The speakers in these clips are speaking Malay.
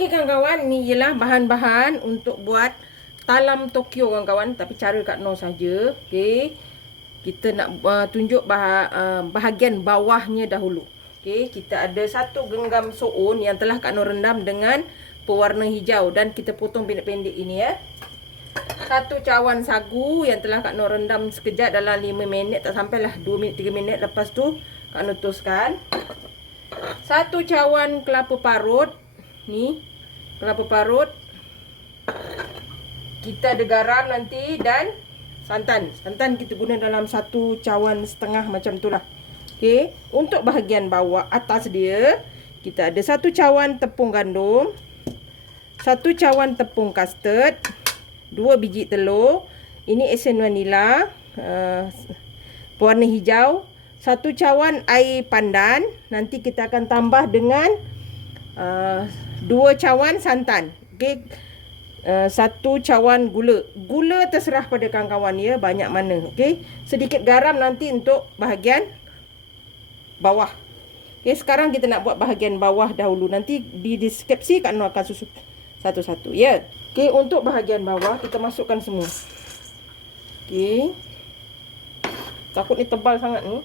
Okey kawan-kawan, ni ialah bahan-bahan untuk buat talam Tokyo kawan-kawan. Tapi cara Kak Noh saja. Okey. Kita nak uh, tunjuk bah uh, bahagian bawahnya dahulu. Okey, kita ada satu genggam soun yang telah Kak Noh rendam dengan pewarna hijau dan kita potong pendek-pendek ini ya. Satu cawan sagu yang telah Kak Noh rendam sekejap dalam 5 minit tak sampailah 2 minit 3 minit lepas tu Kak Noh tuskan. Satu cawan kelapa parut ni kelapa parut kita ada garam nanti dan santan. Santan kita guna dalam satu cawan setengah macam tu lah. Okey, untuk bahagian bawah atas dia, kita ada satu cawan tepung gandum, satu cawan tepung custard, dua biji telur, ini esen vanila, uh, warna hijau, satu cawan air pandan, nanti kita akan tambah dengan uh, dua cawan santan. Okey. Uh, satu cawan gula. Gula terserah pada kawan-kawan ya, banyak mana. Okey. Sedikit garam nanti untuk bahagian bawah. Okey, sekarang kita nak buat bahagian bawah dahulu. Nanti di deskripsi Kak Noh akan susun satu-satu ya. Okey, untuk bahagian bawah kita masukkan semua. Okey. Takut ni tebal sangat ni.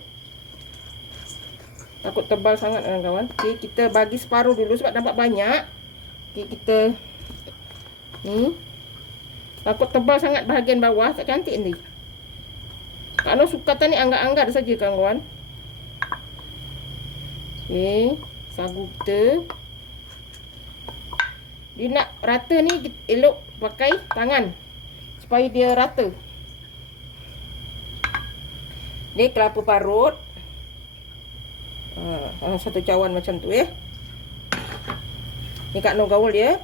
Takut tebal sangat kawan-kawan. Okey, kita bagi separuh dulu sebab nampak banyak. Okey, kita ni takut tebal sangat bahagian bawah tak cantik ni. Suka ni angkat-angkat saja kawan-kawan. Okey, sagu kita. Dia nak rata ni elok pakai tangan supaya dia rata. Ni kelapa parut. Ha, satu cawan macam tu ya. Ni Kak Noh gaul dia.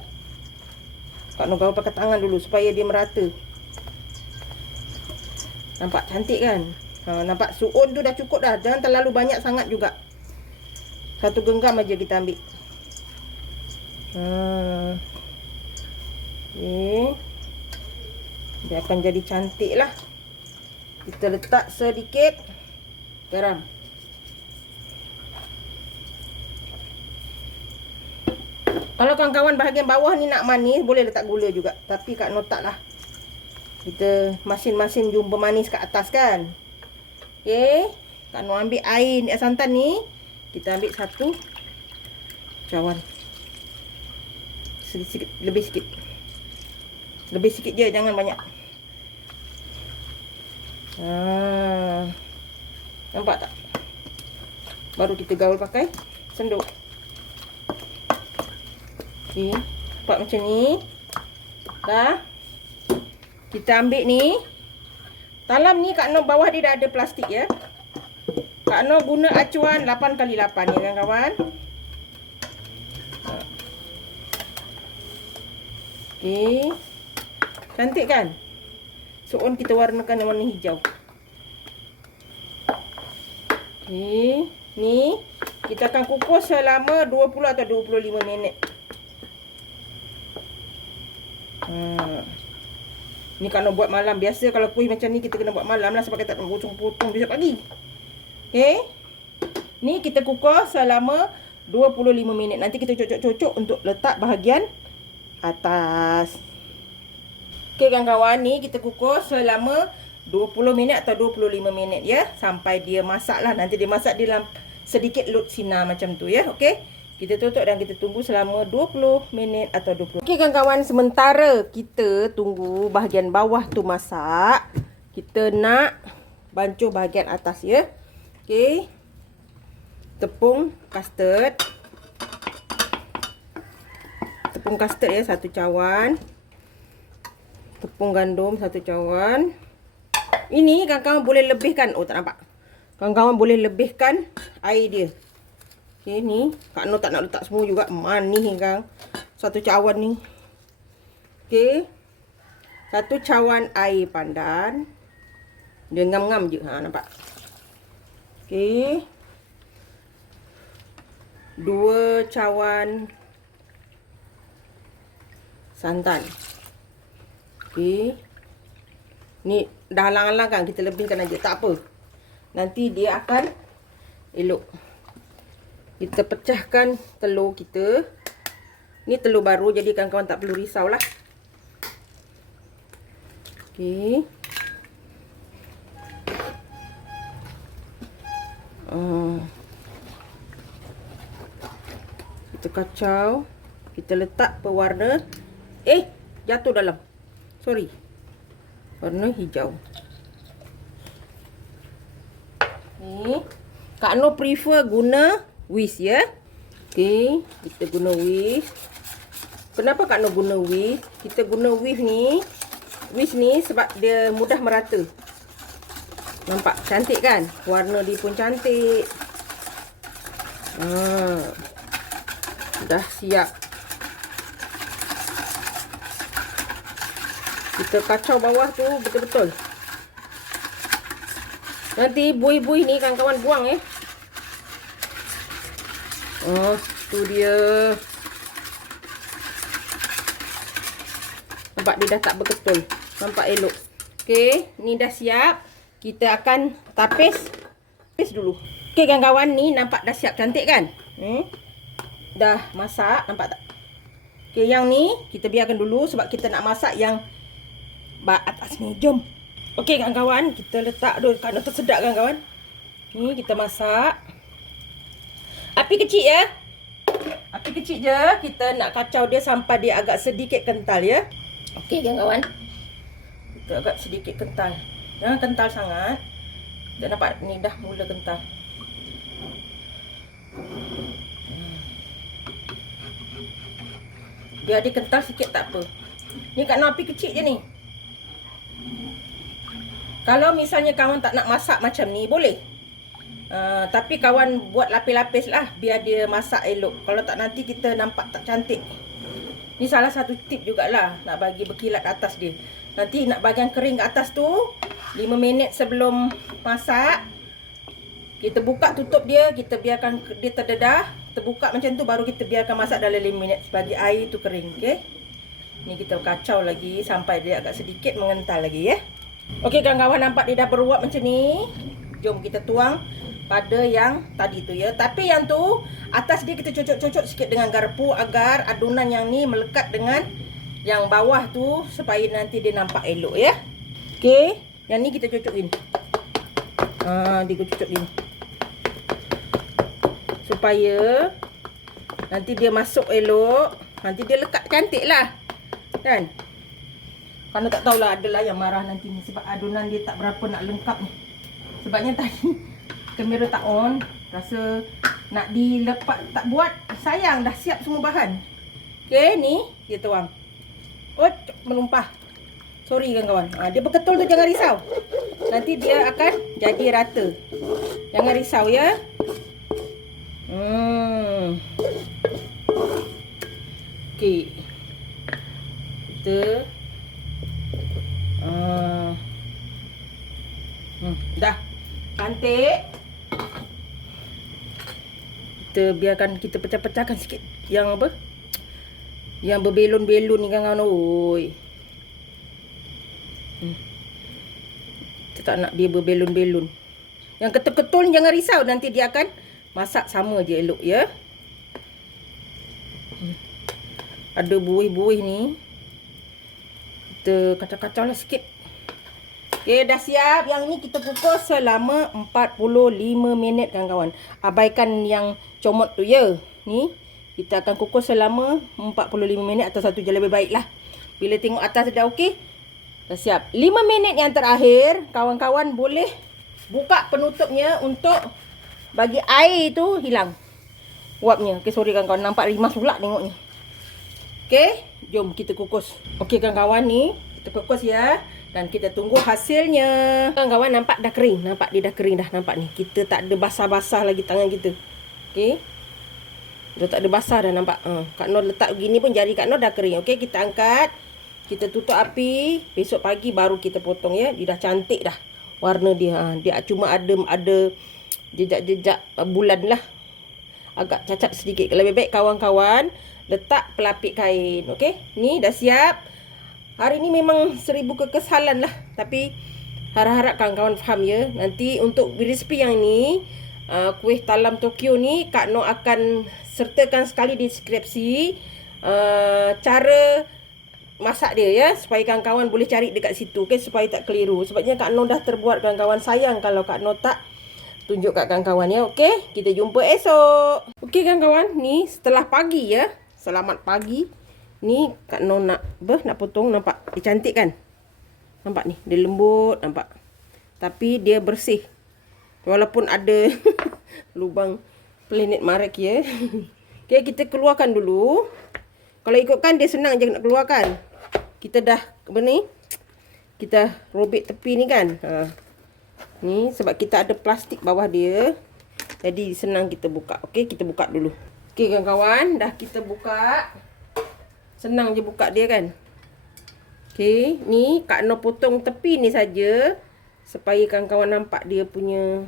Kak Noh gaul pakai tangan dulu supaya dia merata. Nampak cantik kan? Ha, nampak suun tu dah cukup dah. Jangan terlalu banyak sangat juga. Satu genggam aja kita ambil. Ha. Okay. Dia akan jadi cantik lah. Kita letak sedikit garam. Kalau kawan-kawan bahagian bawah ni nak manis, boleh letak gula juga. Tapi kat notak lah. Kita masin-masin jumpa manis kat atas kan. Okay. Kak Noh ambil air ni, santan ni. Kita ambil satu cawan. Sedikit, lebih sikit. Lebih sikit je, jangan banyak. Ha. Nampak tak? Baru kita gaul pakai senduk. Okey, nampak macam ni. Dah. Kita ambil ni. Talam ni Kak Noh bawah dia dah ada plastik ya. Kak Noh guna acuan 8 kali 8 ya kan kawan. Okey. Cantik kan? Soon kita warnakan warna hijau. Okey. Ni kita akan kukus selama 20 atau 25 minit. Hmm. Ni kalau buat malam biasa kalau kuih macam ni kita kena buat malam lah sebab kita tak nak potong-potong besok pagi. Okey. Ni kita kukus selama 25 minit. Nanti kita cocok-cocok untuk letak bahagian atas. Okey kawan-kawan ni kita kukus selama 20 minit atau 25 minit ya sampai dia masak lah. Nanti dia masak di dalam sedikit lut sinar macam tu ya. Okey. Kita tutup dan kita tunggu selama 20 minit atau 20. Okey kawan-kawan, sementara kita tunggu bahagian bawah tu masak, kita nak bancuh bahagian atas ya. Okey. Tepung custard. Tepung custard ya, satu cawan. Tepung gandum satu cawan. Ini kawan-kawan boleh lebihkan. Oh tak nampak. Kawan-kawan boleh lebihkan air dia. Okey ni, Kak Noh tak nak letak semua juga. Manis kan. Satu cawan ni. Okey. Satu cawan air pandan. Dia ngam-ngam je. Ha nampak. Okey. Dua cawan santan. Okey. Ni dah halang-halang kan kita lebihkan aja. Tak apa. Nanti dia akan elok kita pecahkan telur kita Ni telur baru jadi kawan-kawan tak perlu risau lah. Okey. Uh. Kita kacau. Kita letak pewarna. Eh, jatuh dalam. Sorry. Warna hijau. Ni. Kak No prefer guna whisk ya. Okey, kita guna whisk. Kenapa Kak No guna whisk? Kita guna whisk ni. Whisk ni sebab dia mudah merata. Nampak cantik kan? Warna dia pun cantik. Ha. Dah siap. Kita kacau bawah tu betul-betul. Nanti buih-buih ni kawan-kawan buang eh. Oh, tu dia. Nampak dia dah tak berketul. Nampak elok. Okey, ni dah siap. Kita akan tapis. Tapis dulu. Okey kawan-kawan, ni nampak dah siap cantik kan? Hmm? Dah masak, nampak tak? Okey, yang ni kita biarkan dulu sebab kita nak masak yang atas ni. Jom. Okey kawan-kawan, kita letak dulu kerana tersedak kawan-kawan. Ni kita masak. Api kecil ya. Api kecil je. Kita nak kacau dia sampai dia agak sedikit kental ya. Okey kawan-kawan. Kita agak sedikit kental. Jangan kental sangat. Kita nampak ni dah mula kental. Biar dia kental sikit tak apa. Ni kat api kecil je ni. Kalau misalnya kawan tak nak masak macam ni, boleh. Uh, tapi kawan buat lapis-lapis lah biar dia masak elok. Kalau tak nanti kita nampak tak cantik. Ni salah satu tip jugalah nak bagi berkilat atas dia. Nanti nak bagian kering kat atas tu, 5 minit sebelum masak, kita buka tutup dia, kita biarkan dia terdedah. Terbuka macam tu baru kita biarkan masak dalam 5 minit bagi air tu kering. Okay? Ni kita kacau lagi sampai dia agak sedikit mengental lagi ya. Okey kawan-kawan nampak dia dah beruap macam ni. Jom kita tuang pada yang tadi tu ya. Tapi yang tu atas dia kita cocok-cocok sikit dengan garpu agar adunan yang ni melekat dengan yang bawah tu supaya nanti dia nampak elok ya. Okey, yang ni kita cocokin. Ha, dia cocok ni. Supaya nanti dia masuk elok, nanti dia lekat cantik lah. Kan? Kerana tak tahulah adalah yang marah nanti ni sebab adunan dia tak berapa nak lengkap ni. Sebabnya tadi kamera tak on, rasa nak dilepak tak buat, sayang dah siap semua bahan. Okey, ni dia tuang. Oh, menumpah. Sorry kawan-kawan. Ha, dia berketul tu jangan risau. Nanti dia akan jadi rata. Jangan risau ya. Hmm. Okey. Kita Hmm. hmm. Dah. Cantik. Kita biarkan kita pecah-pecahkan sikit. Yang apa? Yang berbelon-belon ni kan kan. Oi. Hmm. Kita tak nak dia berbelon-belon. Yang ketul-ketul jangan risau. Nanti dia akan masak sama je elok ya. Hmm. Ada buih-buih ni kita kacau-kacau lah sikit. Okey, dah siap. Yang ni kita kukus selama 45 minit kawan-kawan. Abaikan yang comot tu ya. Ni, kita akan kukus selama 45 minit atau satu je lebih baik lah. Bila tengok atas dah okey, dah siap. 5 minit yang terakhir, kawan-kawan boleh buka penutupnya untuk bagi air tu hilang. Uapnya. Okey, sorry kawan-kawan. Nampak rimas pula tengoknya. Okey. Jom kita kukus. Okey kawan-kawan ni, kita kukus ya. Dan kita tunggu hasilnya. Kawan-kawan nampak dah kering. Nampak dia dah kering dah. Nampak ni. Kita tak ada basah-basah lagi tangan kita. Okey. Dah tak ada basah dah nampak. Ha. Kak Nur letak begini pun jari Kak Nur dah kering. Okey kita angkat. Kita tutup api. Besok pagi baru kita potong ya. Dia dah cantik dah. Warna dia. Ha. Dia cuma ada ada jejak-jejak bulan lah. Agak cacat sedikit. Lebih baik kawan-kawan letak pelapik kain. Okey, ni dah siap. Hari ni memang seribu kekesalan lah. Tapi harap-harap kawan-kawan faham ya. Nanti untuk resipi yang ni, uh, kuih talam Tokyo ni, Kak No akan sertakan sekali di deskripsi. uh, cara masak dia ya. Supaya kawan-kawan boleh cari dekat situ okay, supaya tak keliru. Sebabnya Kak Noh dah terbuat kawan-kawan sayang. Kalau Kak Noh tak tunjuk kat kawan-kawan ya. Okey? Kita jumpa esok. Okey kawan-kawan. Ni setelah pagi ya. Selamat pagi ni Kak Noh nak ber nak potong nampak? Dia cantik kan? Nampak ni? Dia lembut nampak? Tapi dia bersih. Walaupun ada lubang planet marek ya. Okey kita keluarkan dulu. Kalau ikutkan dia senang je nak keluarkan. Kita dah apa ni? Kita robek tepi ni kan? Ha. ni sebab kita ada plastik bawah dia. Jadi senang kita buka. Okey kita buka dulu. Okey kawan-kawan dah kita buka senang je buka dia kan okey ni kak no potong tepi ni saja supaya kawan-kawan nampak dia punya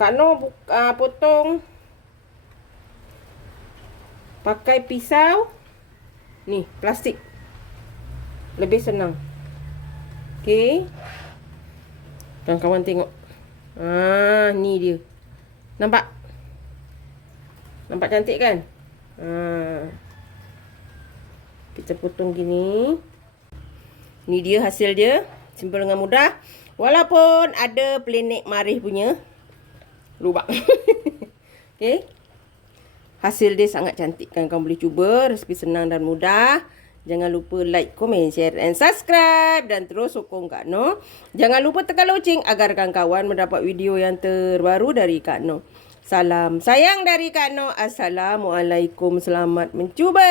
kak no buka, uh, potong pakai pisau ni plastik lebih senang. Okey. Kawan-kawan tengok. Ah, ni dia. Nampak? Nampak cantik kan? Ah. Kita potong gini. Ni dia hasil dia. Simple dengan mudah. Walaupun ada planet marih punya lubang. Okey. Hasil dia sangat cantik kan. Kau boleh cuba. Resipi senang dan mudah. Jangan lupa like, komen, share and subscribe. Dan terus sokong Kak No. Jangan lupa tekan loceng agar kawan-kawan mendapat video yang terbaru dari Kak No. Salam sayang dari Kak No. Assalamualaikum. Selamat mencuba.